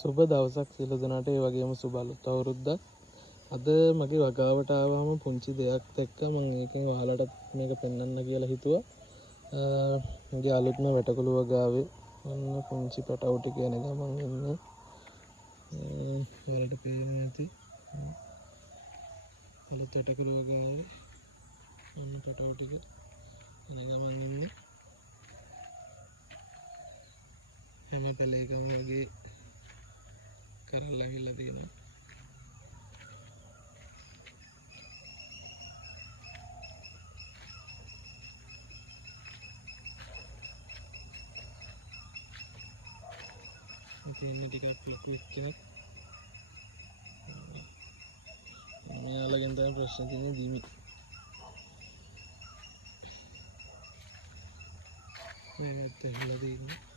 සුබ දවසක් සියලු දෙනාට. ඒ වගේම සුබ අලුත් අවුරුද්දක්. අද මගේ වගාවට ආවම පුංචි දෙයක් දැක්කා. මම ඒකෙන් ඔයාලට මේක පෙන්වන්න කියලා හිතුවා. මගේ අලුත්ම වැටකුළු වගාවේ ඔන්න පුංචි පැටවු ටික එන ගමන් ඉන්නේ. ඔයාලට පේනවා ඇති. අලුත් වැටකුළු වගාවේ ඔන්න පැටවු ටික එන ගමන් ඉන්නේ. හැම පෙළේකම වගේ කරලා ගිහලා තියෙනවා. තියෙන ටිකක් ලොකු එක්කෙනෙක්. මෙයාලගෙන් තමයි ප්‍රශ්න තියෙන්නේ දිමි. මේකත් ඇහලා තියෙනවා.